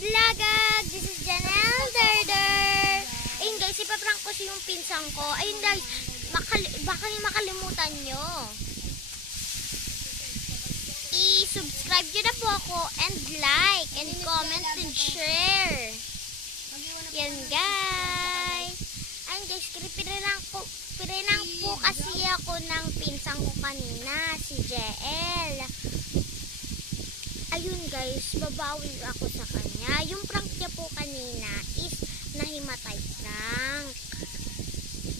Vlogag! This is Janelle Derder. Ayun guys, ipaprank ko yung pinsang ko. Ayun guys, baka makalimutan nyo. I-subscribe nyo na po ako and like and comment and share. Yan guys. Ayun guys, pinanang po kasi ako ng pinsang ko kanina, si JL. Ayun guys, babawi ako sa kanya. Yung prank niya po kanina is nahimatay prank.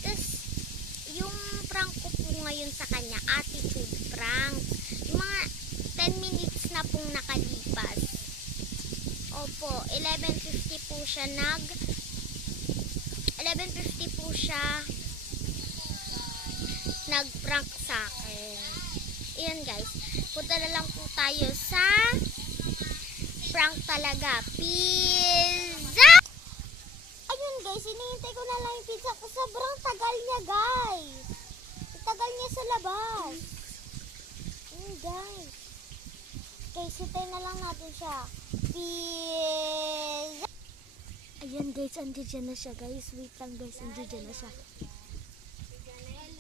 Tapos, yung prank ko po ngayon sa kanya, attitude prank. Yung mga 10 minutes na pong nakalipas. Opo, 11:50 po siya 11:50 po siya nag-prank sa akin. Ayan guys, punta na lang po tayo sa prank talaga. Pizza! Ayun guys, hinihintay ko na lang yung pizza ko. Sobrang tagal niya guys. Tagal niya sa labas. Ayun guys. Guys, hintayin na lang natin siya. Pizza! Ayan guys, andyan na siya guys. Wait lang guys, andyan na siya.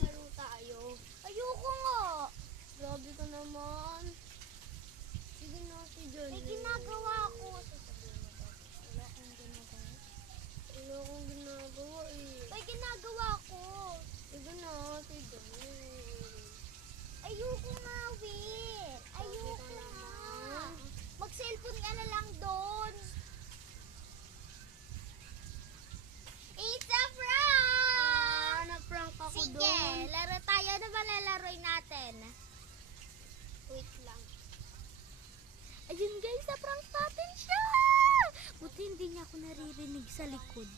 Laro tayo. Ayoko nga. Grabe ka naman. Sige na si John. May ginagawa ako. Wala akong ginagawa. Wala akong ginagawa eh. May ginagawa ko. Sige na si John. Ayoko nga, wait. Ayoko nga. Mag-cellphone ka na lang doon. It's a prank! Na-prank ako Sige, doon. laro tayo. Ano ba lalaroin natin? Wait lang. Ayun guys, na-prank natin siya! Buti hindi niya ako naririnig sa likod.